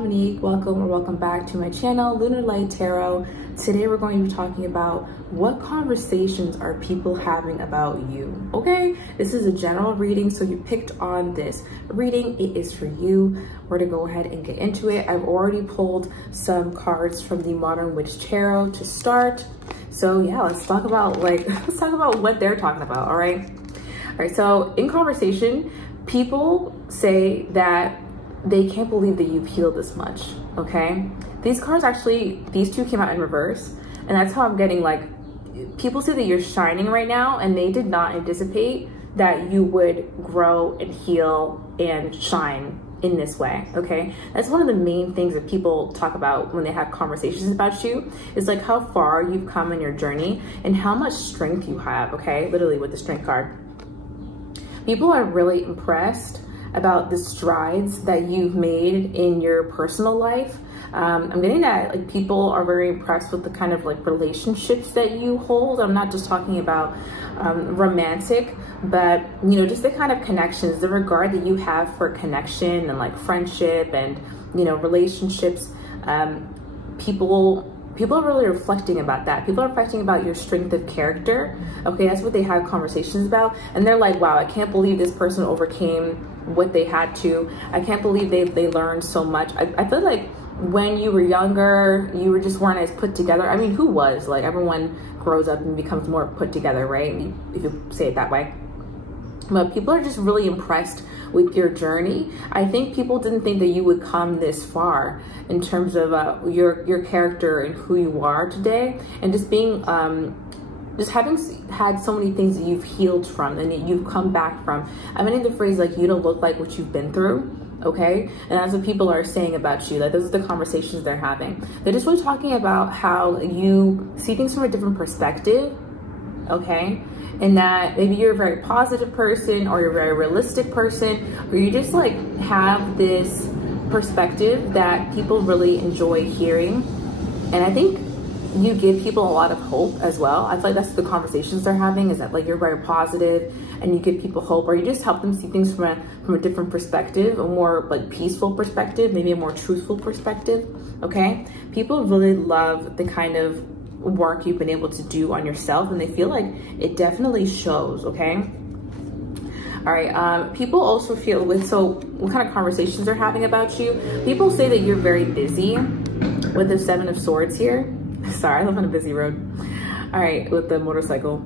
Dominique. Welcome or welcome back to my channel, Lunar Light Tarot. Today we're going to be talking about what conversations are people having about you, okay? This is a general reading, so you picked on this reading. It is for you. We're gonna go ahead and get into it. I've already pulled some cards from the Modern Witch Tarot to start. So yeah, let's talk about what they're talking about, all right? All right, so in conversation, people say that they can't believe that you've healed this much, okay? These cards actually, these two came out in reverse, and that's how I'm getting, like, people say that you're shining right now, and they did not anticipate that you would grow and heal and shine in this way, okay? That's one of the main things that people talk about when they have conversations about you, is like how far you've come in your journey and how much strength you have, okay? Literally with the strength card. People are really impressed about the strides that you've made in your personal life. I'm getting that like people are very impressed with the kind of like relationships that you hold. I'm not just talking about romantic, but you know, just the kind of connections, the regard that you have for connection and like friendship and, you know, relationships. People are really reflecting about that. People are reflecting about your strength of character. Okay, that's what they have conversations about. And they're like, wow, I can't believe this person overcame what they had to. I can't believe they learned so much. I feel like when you were younger, you weren't as put together. I mean, who was? Like, everyone grows up and becomes more put together, right? If you say it that way. But people are just really impressed with your journey. I think people didn't think that you would come this far in terms of your character and who you are today, and just being just having had so many things that you've healed from and that you've come back from. I'm getting the phrase like, you don't look like what you've been through, okay? And that's what people are saying about you. Like, those are the conversations they're having. They're just really talking about how you see things from a different perspective, okay? And that maybe you're a very positive person, or you're a very realistic person, or you just like have this perspective that people really enjoy hearing. And I think you give people a lot of hope as well. I feel like that's the conversations they're having, is that like you're very positive and you give people hope, or you just help them see things from a different perspective, a more like peaceful perspective, maybe a more truthful perspective, okay? People really love the kind of work you've been able to do on yourself, and they feel like it definitely shows, okay? All right, people also feel so what kind of conversations they're having about you? People say that you're very busy with the Seven of Swords here. Sorry, I live on a busy road. All right, with the motorcycle.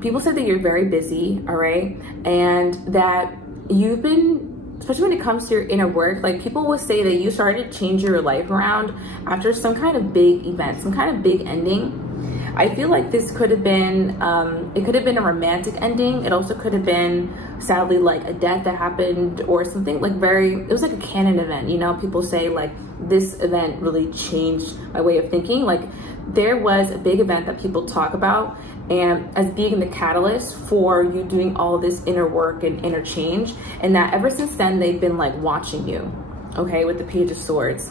People say that you're very busy, all right? And that you've been, especially when it comes to your inner work, like people will say that you started to change your life around after some kind of big event, some kind of big ending. I feel like this could have been, it could have been a romantic ending. It also could have been, sadly, like a death that happened or something like it was like a canon event, you know? People say like, this event really changed my way of thinking. Like, there was a big event that people talk about and as being the catalyst for you doing all of this inner work and inner change, and that ever since then they've been like watching you, okay, with the Page of Swords.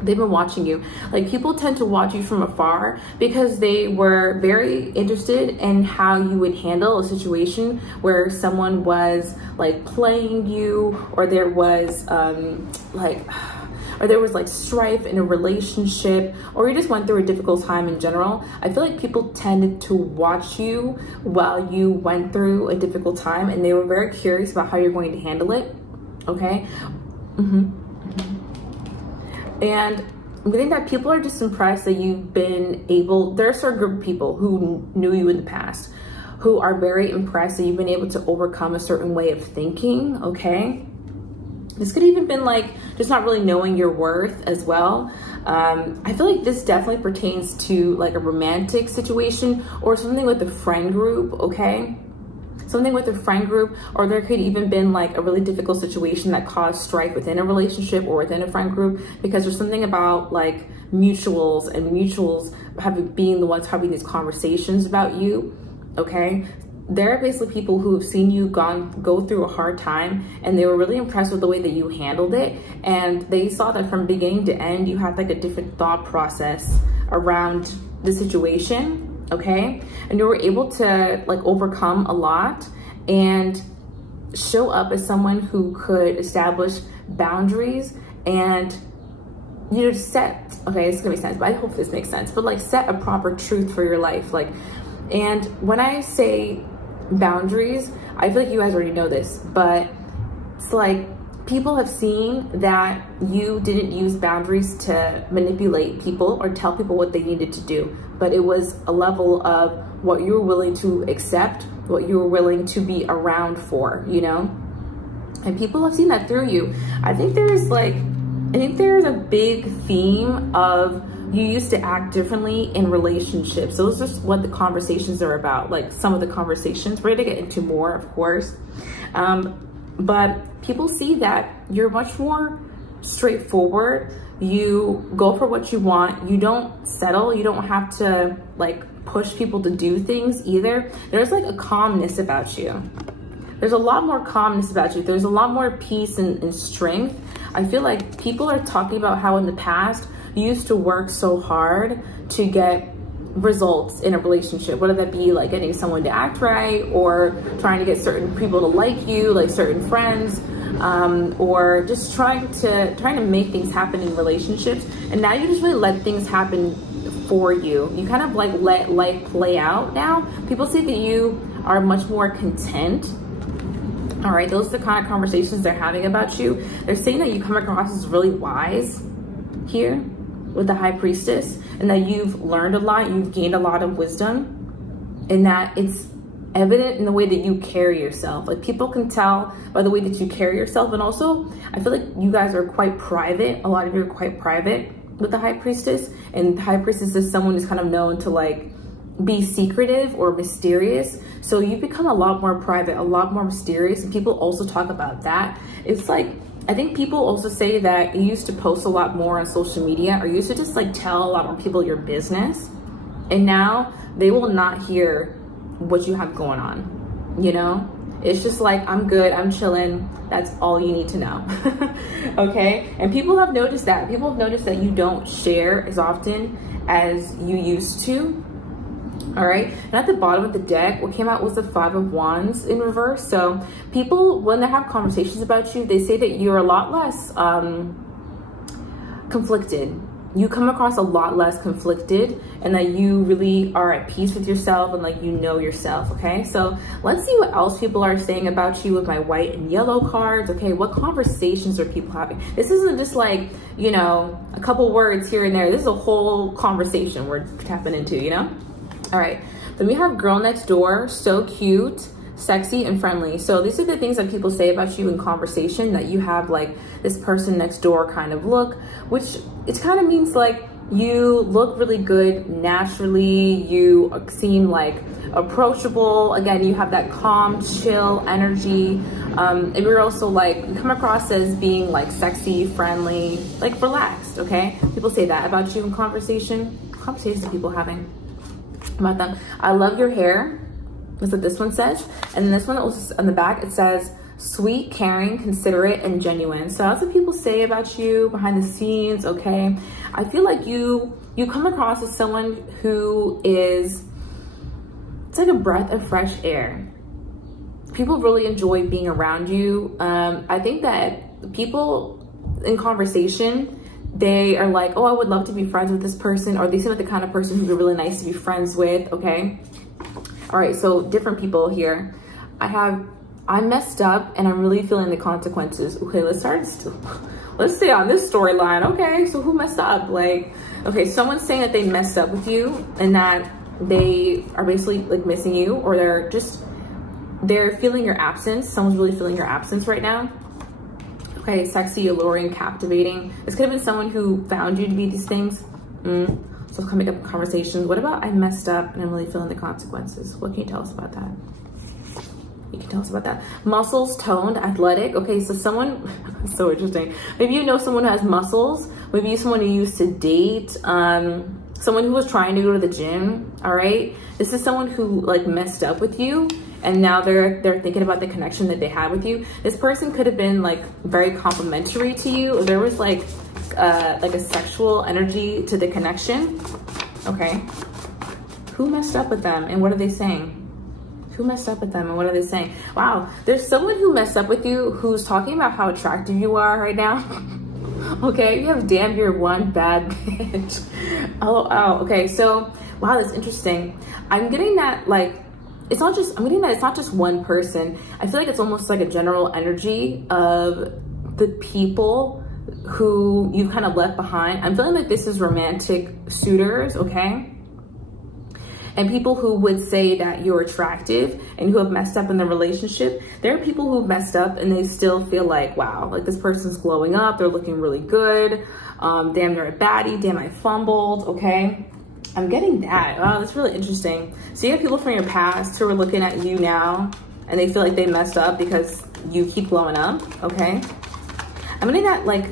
They've been watching you. Like, people tend to watch you from afar because they were very interested in how you would handle a situation where someone was like playing you, or there was like strife in a relationship, or you just went through a difficult time in general. I feel like people tended to watch you while you went through a difficult time, and they were very curious about how you're going to handle it, okay? And I'm getting that people are just impressed that you've been able, there are a certain group of people who knew you in the past who are very impressed that you've been able to overcome a certain way of thinking, okay? This could even been like just not really knowing your worth as well. I feel like this definitely pertains to like a romantic situation or something with a friend group, okay? Something with a friend group, or there could even been like a really difficult situation that caused strife within a relationship or within a friend group, because there's something about like mutuals and mutuals being the ones having these conversations about you, okay? There are basically people who have seen you go through a hard time, and they were really impressed with the way that you handled it. And they saw that from beginning to end, you had like a different thought process around the situation, okay? And you were able to like overcome a lot and show up as someone who could establish boundaries and you know, okay, it's gonna make sense, but I hope this makes sense, but like set a proper truth for your life. Like, and when I say boundaries, I feel like you guys already know this, but it's like people have seen that you didn't use boundaries to manipulate people or tell people what they needed to do, but it was a level of what you were willing to accept, what you were willing to be around for, you know? And people have seen that through you. I think there's a big theme of you used to act differently in relationships. Those are what the conversations are about, like some of the conversations. We're gonna get into more, of course. But people see that you're much more straightforward. You go for what you want. You don't settle. You don't have to like push people to do things either. There's like a calmness about you. There's a lot more calmness about you. There's a lot more peace and strength. I feel like people are talking about how in the past you used to work so hard to get results in a relationship, whether that be like getting someone to act right or trying to get certain people to like you, like certain friends, or just trying to make things happen in relationships. And now you just really let things happen for you. You kind of like let life play out now. People say that you are much more content. All right, those are the kind of conversations they're having about you. They're saying that you come across as really wise here with the High Priestess, and that you've learned a lot, you've gained a lot of wisdom, and that it's evident in the way that you carry yourself. Like people can tell by the way that you carry yourself. And also, I feel like you guys are quite private. A lot of you are quite private with the High Priestess, and the High Priestess is someone who's kind of known to like be secretive or mysterious. So you become a lot more private, a lot more mysterious, and people also talk about that. It's like, I think people also say that you used to post a lot more on social media, or you used to just like tell a lot more people your business, and now they will not hear what you have going on, you know? It's just like, I'm good, I'm chilling, that's all you need to know. Okay? And people have noticed that. People have noticed that you don't share as often as you used to. All right, and at the bottom of the deck, what came out was the Five of Wands in reverse. So people, when they have conversations about you, they say that you're a lot less conflicted. You come across a lot less conflicted, and that you really are at peace with yourself and like you know yourself. Okay, so let's see what else people are saying about you with my white and yellow cards. Okay, what conversations are people having? This isn't just like, you know, a couple words here and there. This is a whole conversation we're tapping into, you know? All right, then we have Girl Next Door, so cute, sexy, and friendly. So these are the things that people say about you in conversation, that you have like this person next door kind of look, which it kind of means like you look really good naturally. You seem like approachable. Again, you have that calm, chill energy. And you're also like, you come across as being like sexy, friendly, like relaxed, okay? People say that about you in conversations that people having about them. I love your hair. That's what this one says. And then this one also on the back, it says sweet, caring, considerate, and genuine. So that's what people say about you behind the scenes. Okay, I feel like you come across as someone who is, it's like a breath of fresh air. People really enjoy being around you. I think that people in conversation, they are like, oh, I would love to be friends with this person, or they seem like the kind of person who'd be really nice to be friends with. Okay, all right, so different people here. I messed up and I'm really feeling the consequences. Okay, let's stay on this storyline. Okay, so who messed up? Like, okay, someone's saying that they messed up with you and that they are basically like missing you, or they're feeling your absence. Someone's really feeling your absence right now. Okay, sexy, alluring, captivating. This could have been someone who found you to be these things. So coming up conversations. What about I messed up and I'm really feeling the consequences? What can you tell us about that? You can tell us about that. Muscles, toned, athletic. Okay, so someone, so interesting. Maybe you know someone who has muscles. Maybe someone you used to date. Someone who was trying to go to the gym. All right. This is someone who like messed up with you, and now they're thinking about the connection that they had with you. This person could have been like very complimentary to you. There was like a sexual energy to the connection. Okay. Who messed up with them and what are they saying? Who messed up with them and what are they saying? Wow, there's someone who messed up with you who's talking about how attractive you are right now. Okay, you have damn, you're one bad bitch. Oh, okay, so wow, that's interesting. I'm getting that like it's not just it's not just one person. I feel like it's almost like a general energy of the people who you kind of left behind. I'm feeling like this is romantic suitors, okay? And people who would say that you're attractive and who have messed up in the relationship. There are people who've messed up and they still feel like, wow, like this person's glowing up, they're looking really good. Damn, they're a baddie, damn, I fumbled, okay? I'm getting that. Wow, that's really interesting. So you have people from your past who are looking at you now and they feel like they messed up because you keep glowing up, okay? I'm getting that like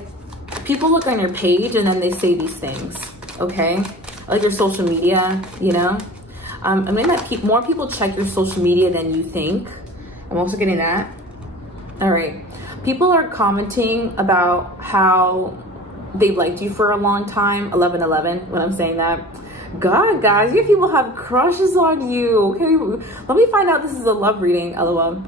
people look on your page and then they say these things, okay? Like your social media, you know? I'm getting that more people check your social media than you think. I'm also getting that. All right. People are commenting about how they've liked you for a long time. 11/11, when I'm saying that. God, guys, you people have crushes on you. Okay, let me find out this is a love reading, LOL.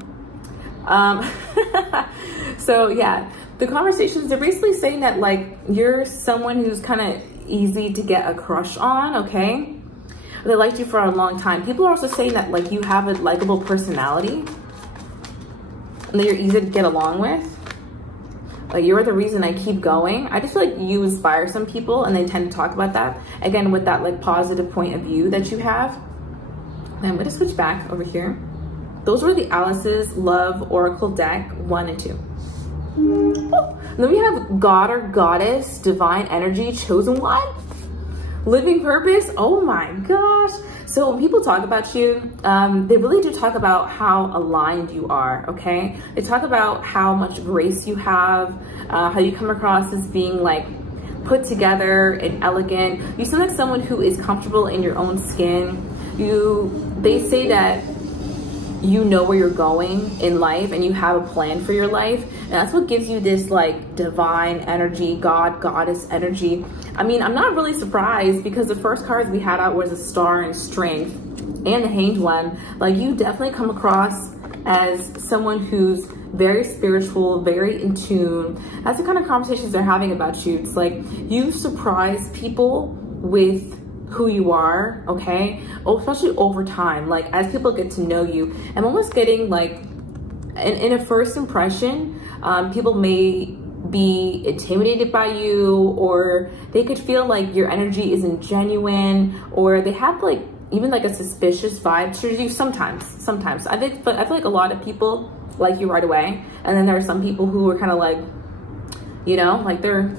So yeah, the conversations, they're basically saying that like you're someone who's kind of easy to get a crush on, okay? They liked you for a long time. People are also saying that like you have a likable personality and that you're easy to get along with. Like you're the reason I keep going. I just feel like you inspire some people and they tend to talk about that. Again, with that like positive point of view that you have. And I'm gonna switch back over here. Those were the Alice's Love Oracle deck 1 and 2. Oh, then we have God or Goddess, Divine Energy, Chosen One. Living purpose. Oh my gosh. So when people talk about you, they really do talk about how aligned you are, okay? They talk about how much grace you have, how you come across as being like put together and elegant. You seem like someone who is comfortable in your own skin. They say that you know where you're going in life and you have a plan for your life. And that's what gives you this like divine energy, God, Goddess energy. I mean, I'm not really surprised because the first cards we had out was a Star and Strength and the Hanged One. Like you definitely come across as someone who's very spiritual, very in tune. That's the kind of conversations they're having about you. It's like you surprise people with who you are, okay? Oh, especially over time, like as people get to know you. I'm almost getting like, in a first impression, people may be intimidated by you, or they could feel like your energy isn't genuine, or they have like even like a suspicious vibe to you sometimes. I feel like a lot of people like you right away, and then there are some people who are kind of like, you know, like they're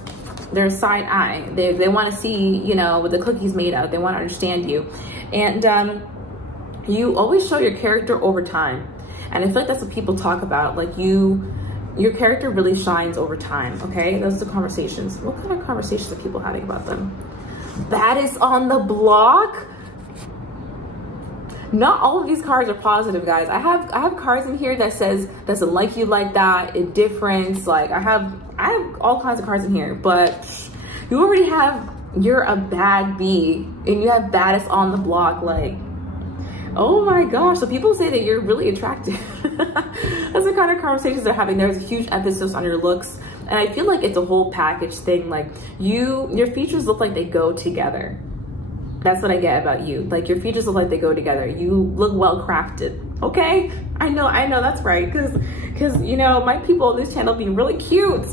side eye. They want to see, you know, what the cookie's made of. They want to understand you. And you always show your character over time. And I feel like that's what people talk about. Like your character really shines over time, okay? Those are the conversations. What kind of conversations are people having about them? That is on the block. Not all of these cards are positive, guys. I have cards in here that says doesn't like you like that, indifference. Like I have all kinds of cards in here, but you already have you're a bad bee and you have baddest on the block. Like, oh my gosh. So people say that you're really attractive. That's the kind of conversations they're having. There's a huge emphasis on your looks. And I feel like it's a whole package thing. Like your features look like they go together. That's what I get about you. Like your features look like they go together. You look well crafted. Okay, I know that's right. Cause you know my people on this channel be really cute.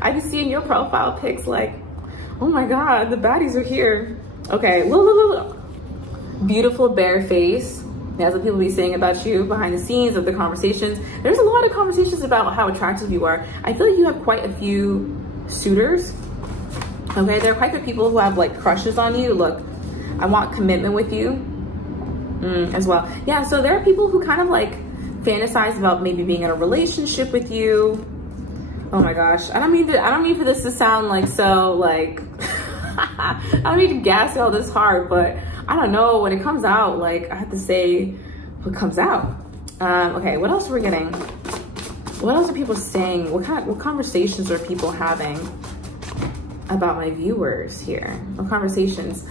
I be seeing your profile pics like, oh my god, the baddies are here. Okay, look. Beautiful bare face. That's what people be saying about you behind the scenes of the conversations. There's a lot of conversations about how attractive you are. I feel like you have quite a few suitors. Okay, there are quite a few people who have like crushes on you. Look, I want commitment with you as well. Yeah, so there are people who kind of like fantasize about maybe being in a relationship with you. Oh my gosh, I don't mean for this to sound like so like I don't mean to gas all this hard, but I don't know, when it comes out, like I have to say what comes out. Okay, what else are we getting? What else are people saying? What conversations are people having about my viewers here? What conversations?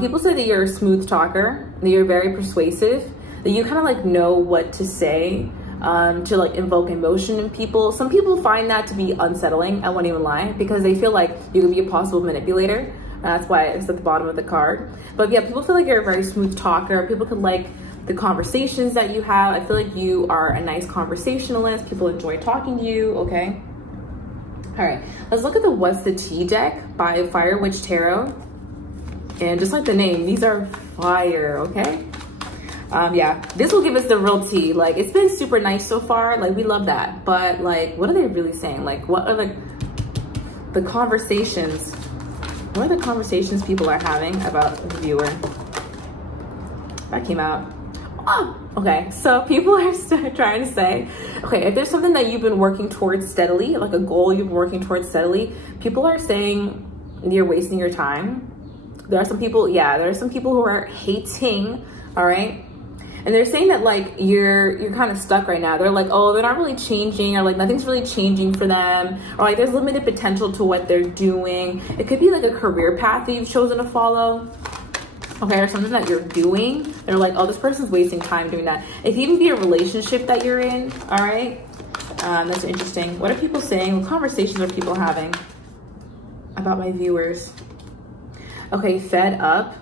People say that you're a smooth talker, that you're very persuasive, that you kind of like know what to say to like invoke emotion in people. Some people find that to be unsettling, I won't even lie, because they feel like you could be a possible manipulator. That's why it's at the bottom of the card. But yeah, people feel like you're a very smooth talker. People could like the conversations that you have. I feel like you are a nice conversationalist. People enjoy talking to you, okay? All right, let's look at the What's the Tea deck by Fire Witch Tarot. And just like the name, these are fire, okay? Yeah, this will give us the real tea. Like, it's been super nice so far. Like, we love that. But like, what are they really saying? Like, what are the conversations? What are the conversations people are having about the viewer? That came out. Oh, okay. So people are trying to say, okay, if there's something that you've been working towards steadily, like a goal you've been working towards steadily, people are saying you're wasting your time. There are some people, yeah, there are some people who are hating, all right? And they're saying that like you're kind of stuck right now. They're like, oh, they're not really changing, or like nothing's really changing for them, or like there's limited potential to what they're doing. It could be like a career path that you've chosen to follow, okay, or something that you're doing. They're like, oh, this person's wasting time doing that. It can even be a relationship that you're in, all right? That's interesting. What are people saying? What conversations are people having about my viewers? Okay, fed up.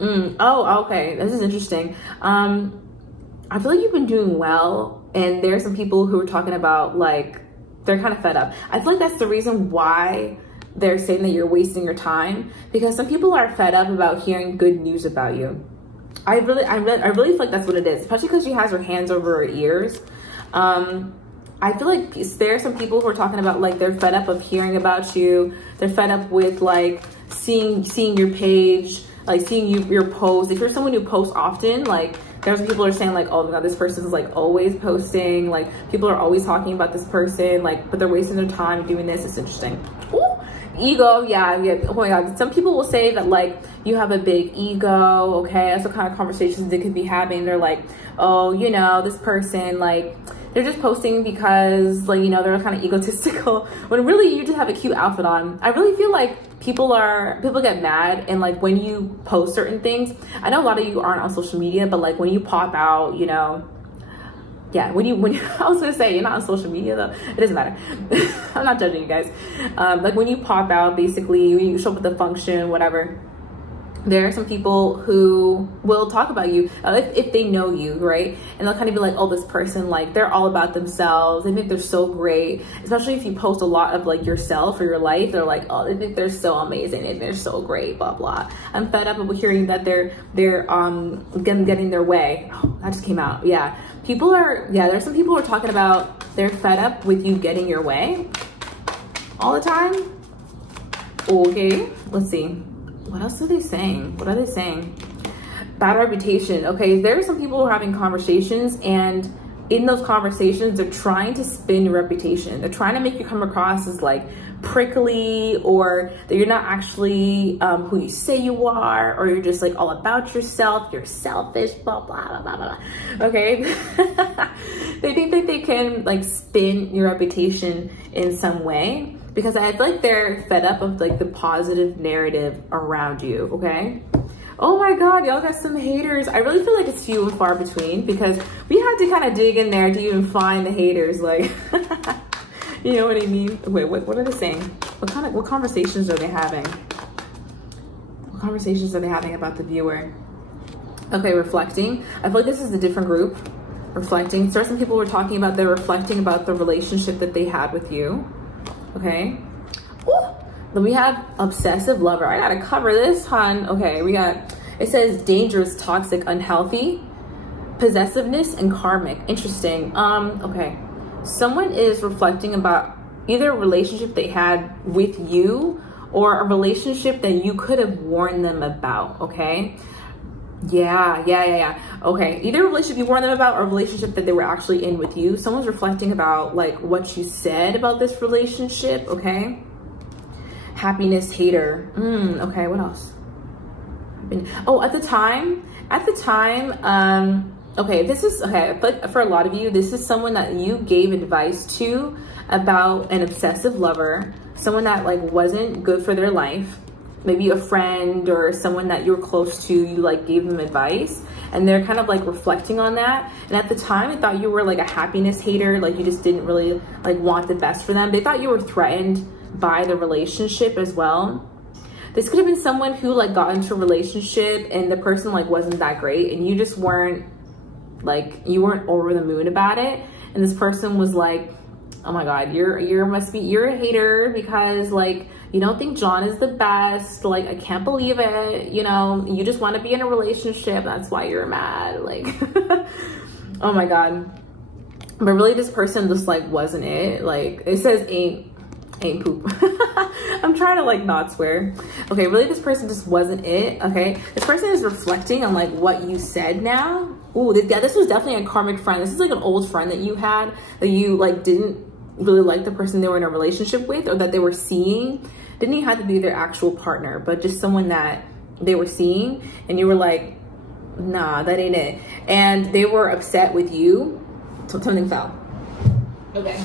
Oh, okay, this is interesting. I feel like you've been doing well, and there are some people who are talking about like they're kind of fed up. I feel like that's the reason why they're saying that you're wasting your time, because some people are fed up about hearing good news about you. I really feel like that's what it is, especially because she has her hands over her ears. I feel like there are some people who are talking about like they're fed up of hearing about you. They're fed up with like seeing your page, like seeing your posts. If you're someone who posts often, like there's some people are saying like, oh my god, this person is like always posting, like people are always talking about this person, like, but they're wasting their time doing this. It's interesting. Ooh, ego, yeah. Oh my god, some people will say that like you have a big ego, okay? That's the kind of conversations they could be having. They're like, oh, you know, this person, like they're just posting because like, you know, they're kind of egotistical, when really you just have a cute outfit on. I really feel like people get mad, and like when you post certain things, I know a lot of you aren't on social media, but like when you pop out, you know, yeah, when you I was gonna say you're not on social media though, it doesn't matter. I'm not judging you guys. Like when you pop out, basically when you show up at the function, whatever, there are some people who will talk about you if they know you, right? And they'll kind of be like, oh, this person, like they're all about themselves. They think they're so great, especially if you post a lot of like yourself or your life. They're like, oh, they think they're so amazing and they're so great, blah blah. I'm fed up of hearing that they're getting their way. Oh, that just came out. Yeah, people are, yeah, there's some people who are talking about they're fed up with you getting your way all the time. Okay, let's see. What else are they saying? What are they saying? Bad reputation. Okay, there are some people who are having conversations, and in those conversations, they're trying to spin your reputation. They're trying to make you come across as like prickly, or that you're not actually who you say you are, or you're just like all about yourself, you're selfish, blah, blah, blah, blah, blah. Okay? They think that they can like spin your reputation in some way, because I feel like they're fed up of like the positive narrative around you, okay? Oh my god, y'all got some haters. I really feel like it's few and far between, because we had to kind of dig in there to even find the haters, like, you know what I mean? Wait, what are they saying? What conversations are they having? What conversations are they having about the viewer? Okay, reflecting. I feel like this is a different group. Reflecting. So some people were talking about, they're reflecting about the relationship that they had with you. Okay. Ooh. Then we have obsessive lover. I gotta cover this, hon. Okay, we got, it says dangerous, toxic, unhealthy, possessiveness, and karmic. Interesting. Okay. Someone is reflecting about either a relationship they had with you, or a relationship that you could have warned them about, okay? Yeah. Okay, either a relationship you warned them about, or a relationship that they were actually in with you. Someone's reflecting about like what you said about this relationship, okay? Happiness hater. Okay, what else? Oh, at the time, okay, this is, okay, but for a lot of you, this is someone that you gave advice to about an obsessive lover, someone that like wasn't good for their life, maybe a friend or someone that you were close to, you like gave them advice, and they're kind of like reflecting on that. And at the time, they thought you were like a happiness hater, like you just didn't really like want the best for them. They thought you were threatened by the relationship as well. This could have been someone who like got into a relationship and the person like wasn't that great, and you just weren't like, you weren't over the moon about it. And this person was like, oh my God, you're a hater because like, you don't think John is the best. Like, I can't believe it. You know, you just want to be in a relationship. That's why you're mad. Like, oh my God. But really this person just like wasn't it. Like it says ain't poop. I'm trying to like not swear. Okay, really this person just wasn't it. Okay, this person is reflecting on like what you said now. Ooh, this was definitely a karmic friend. This is like an old friend that you had that you like didn't really like the person they were in a relationship with, or that they were seeing. Didn't even have to be their actual partner, but just someone that they were seeing, and you were like, nah, that ain't it. And they were upset with you. So something fell. Okay.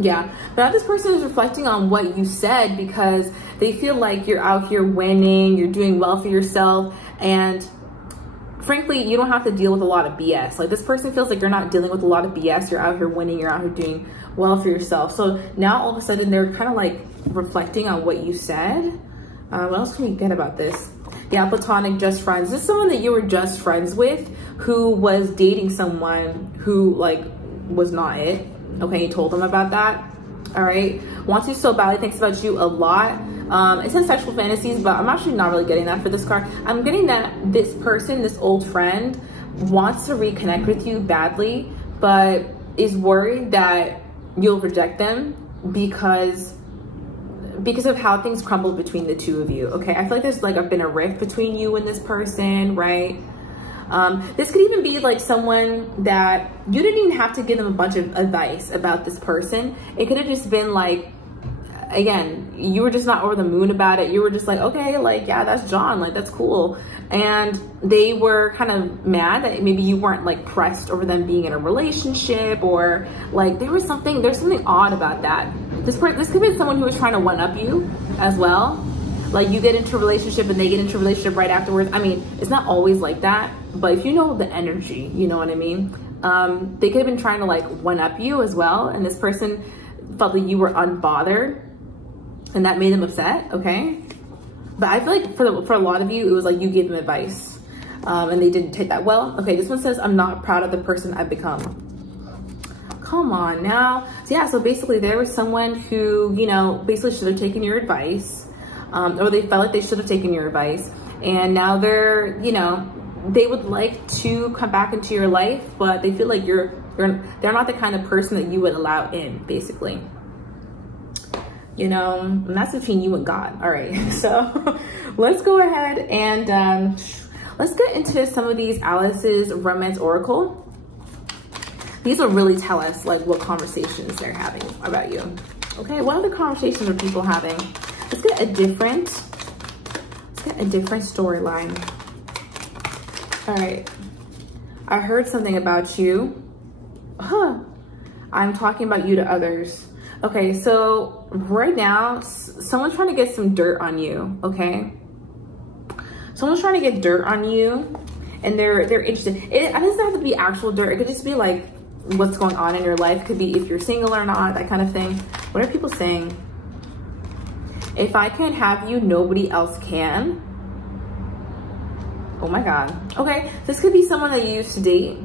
Yeah, but now this person is reflecting on what you said because they feel like you're out here winning, you're doing well for yourself, and frankly, you don't have to deal with a lot of BS. Like this person feels like you're not dealing with a lot of BS. You're out here winning, you're out here doing well for yourself. So now all of a sudden they're kind of like reflecting on what you said. What else can we get about this? Yeah, platonic, just friends. This is someone that you were just friends with who was dating someone who like was not it. Okay, you told them about that. All right, wants you so badly, thinks about you a lot. It says sexual fantasies, but I'm actually not really getting that for this card. I'm getting that this person, this old friend, wants to reconnect with you badly, but is worried that you'll reject them because of how things crumbled between the two of you. Okay, I feel like there's like been a rift between you and this person, right? This could even be like someone that you didn't even have to give them a bunch of advice about this person. It could have just been like, again, you were just not over the moon about it. You were just like, okay, like, yeah, that's John, like, that's cool. And they were kind of mad that maybe you weren't like pressed over them being in a relationship, or like there's something odd about that. This could be someone who was trying to one up you as well. Like you get into a relationship and they get into a relationship right afterwards. I mean, it's not always like that, but if you know the energy, you know what I mean? They could have been trying to like one up you as well. And this person felt that you were unbothered and that made them upset, okay? But I feel like for a lot of you, it was like you gave them advice and they didn't take that well. Okay, this one says, I'm not proud of the person I've become. Come on now. So yeah, so basically there was someone who, you know, basically should have taken your advice. Or they felt like they should have taken your advice, and now they're, you know, they would like to come back into your life, but they feel like they're not the kind of person that you would allow in, basically. You know, and that's between you and God. All right, so let's go ahead and let's get into some of these Alice's Romance Oracle. These will really tell us like what conversations they're having about you. Okay, what other conversations are people having? Let's get a different storyline. All right. I heard something about you. Huh. I'm talking about you to others. Okay, so right now, someone's trying to get some dirt on you, okay? Someone's trying to get dirt on you, and they're interested. It doesn't have to be actual dirt. It could just be like what's going on in your life. It could be if you're single or not, that kind of thing. What are people saying? If I can't have you, nobody else can. Oh my God. Okay, this could be someone that you used to date.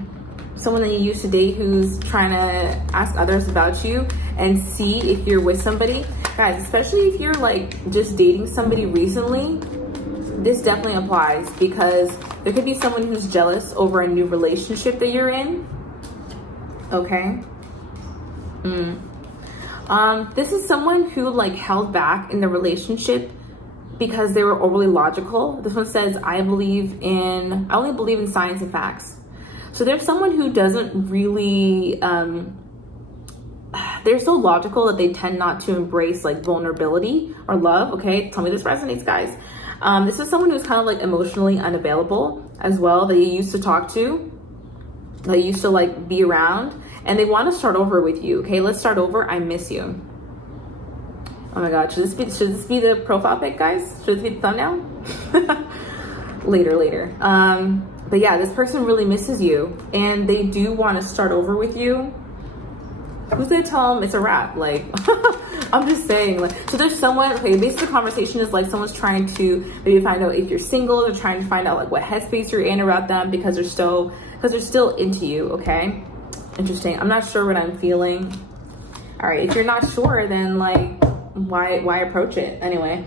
Someone that you used to date who's trying to ask others about you and see if you're with somebody. Guys, especially if you're like just dating somebody recently, this definitely applies, because there could be someone who's jealous over a new relationship that you're in. Okay. This is someone who like held back in the relationship because they were overly logical. This one says, I only believe in science and facts. So there's someone who doesn't really, they're so logical that they tend not to embrace like vulnerability or love. Okay, tell me this resonates, guys. This is someone who's kind of like emotionally unavailable as well, that you used to talk to, that you used to like be around. And they want to start over with you. Okay, let's start over. I miss you. Oh my God, should this be the profile pic, guys? Should this be the thumbnail? Later. But yeah, this person really misses you and they do want to start over with you. Who's gonna tell them it's a wrap? Like, I'm just saying, like, so there's someone, okay, basically the conversation is like someone's trying to maybe find out if you're single. They're trying to find out like what headspace you're in about them because they're still into you, okay? Interesting. I'm not sure what I'm feeling. All right, if you're not sure, then like, why approach it anyway?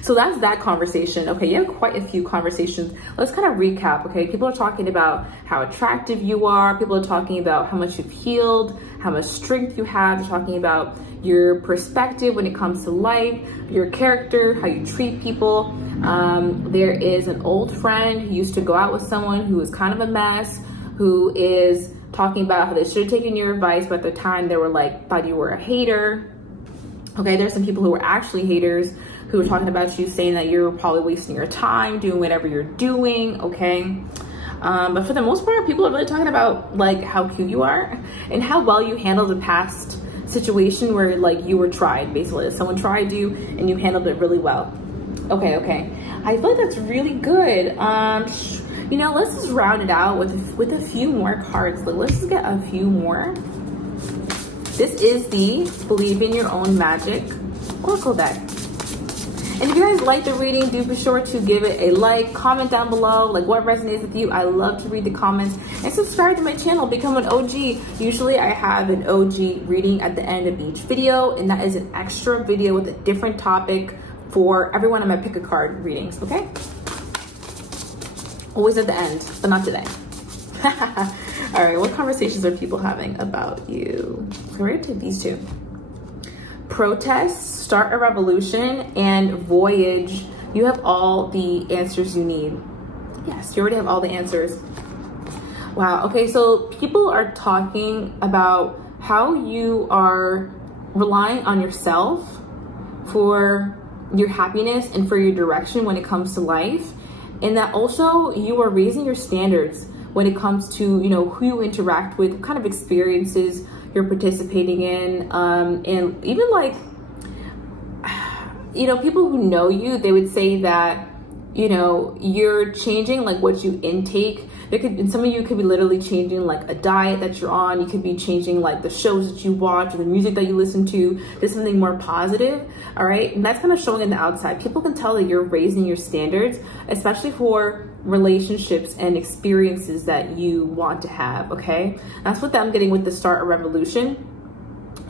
So that's that conversation. Okay, you have quite a few conversations. Let's kind of recap, okay? People are talking about how attractive you are. People are talking about how much you've healed, how much strength you have. They're talking about your perspective when it comes to life, your character, how you treat people. There is an old friend who used to go out with someone who was kind of a mess, who is talking about how they should have taken your advice, but at the time they were like, thought you were a hater. Okay, there's some people who were actually haters who were talking about you, saying that you're probably wasting your time doing whatever you're doing, okay? But for the most part, people are really talking about like how cute you are and how well you handled the past situation where like you were tried, basically. Someone tried you and you handled it really well. Okay. I feel like that's really good. You know, let's just round it out with a few more cards. Like, let's just get a few more. This is the Believe in Your Own Magic Oracle deck. And if you guys like the reading, do be sure to give it a like, comment down below, like what resonates with you. I love to read the comments, and subscribe to my channel, become an OG. Usually I have an OG reading at the end of each video, and that is an extra video with a different topic for every one of my pick a card readings, okay? Always at the end, but not today. All right, what conversations are people having about you? Okay, we're gonna take these two. Protest, start a revolution, and voyage. You have all the answers you need. Yes, you already have all the answers. Wow, okay, so people are talking about how you are relying on yourself for your happiness and for your direction when it comes to life. And that also you are raising your standards when it comes to, you know, who you interact with, what kind of experiences you're participating in, and even like, you know, people who know you, they would say that, you know, you're changing like what you intake. There could, and some of you could be literally changing like a diet that you're on. You could be changing like the shows that you watch or the music that you listen to something more positive. All right, and that's kind of showing in the outside. People can tell that you're raising your standards, especially for relationships and experiences that you want to have. Okay, that's what I'm getting with the start a revolution.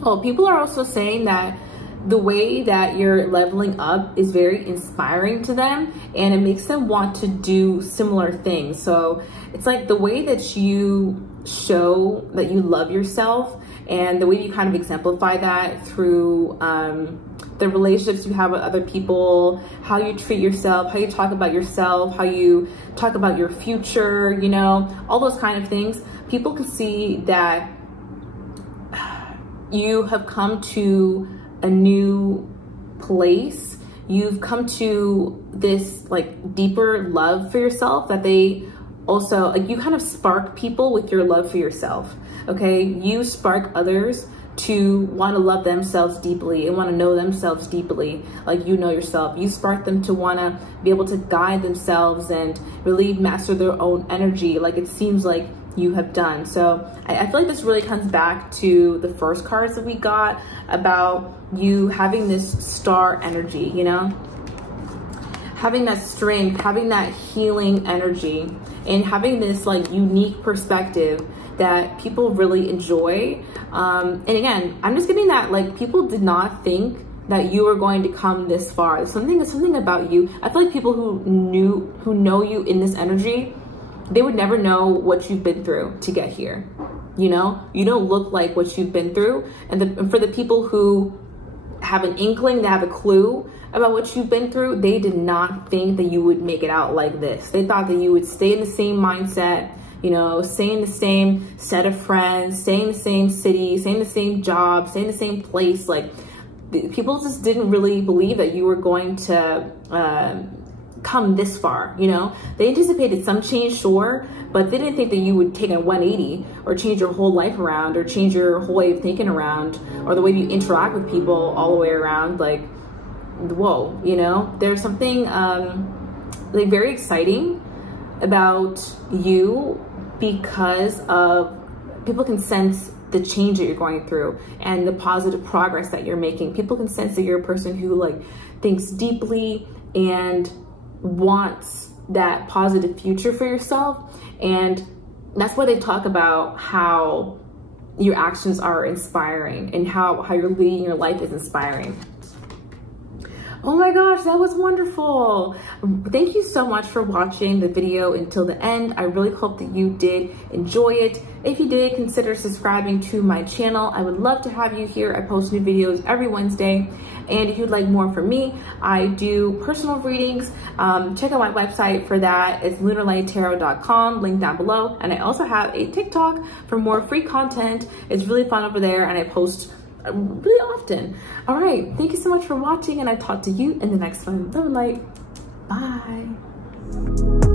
Well, people are also saying that the way that you're leveling up is very inspiring to them, and it makes them want to do similar things. So it's like the way that you show that you love yourself, and the way you kind of exemplify that through the relationships you have with other people, how you treat yourself, how you talk about yourself, how you talk about your future, you know, all those kind of things. People can see that you have come to a new place. You've come to this like deeper love for yourself, that they also, like, you kind of spark people with your love for yourself. Okay, you spark others to want to love themselves deeply and want to know themselves deeply, like you know yourself. You spark them to want to be able to guide themselves and really master their own energy, like it seems like you have done. So I feel like this really comes back to the first cards that we got about you having this star energy, you know, having that strength, having that healing energy, and having this like unique perspective that people really enjoy. And again, I'm just getting that like people did not think that you were going to come this far. Something about you. I feel like people who know you in this energy, they would never know what you've been through to get here. You know, you don't look like what you've been through. And for the people who have an inkling, they have a clue about what you've been through, they did not think that you would make it out like this. They thought that you would stay in the same mindset, you know, stay in the same set of friends, stay in the same city, stay in the same job, stay in the same place. Like, people just didn't really believe that you were going to come this far, you know? They anticipated some change, sure, but they didn't think that you would take a 180 or change your whole life around or change your whole way of thinking around or the way you interact with people all the way around. Like, whoa, you know? There's something like very exciting about you because of people can sense the change that you're going through and the positive progress that you're making. People can sense that you're a person who like thinks deeply and wants that positive future for yourself. And that's why they talk about how your actions are inspiring and how you're leading your life is inspiring. Oh my gosh, that was wonderful. Thank you so much for watching the video until the end. I really hope that you did enjoy it. If you did, consider subscribing to my channel. I would love to have you here. I post new videos every Wednesday. And if you'd like more from me, I do personal readings. Check out my website for that. It's lunarlighttarot.com, link down below. And I also have a TikTok for more free content. It's really fun over there and I post really often. All right, thank you so much for watching and I talk to you in the next one. Love and light. Bye.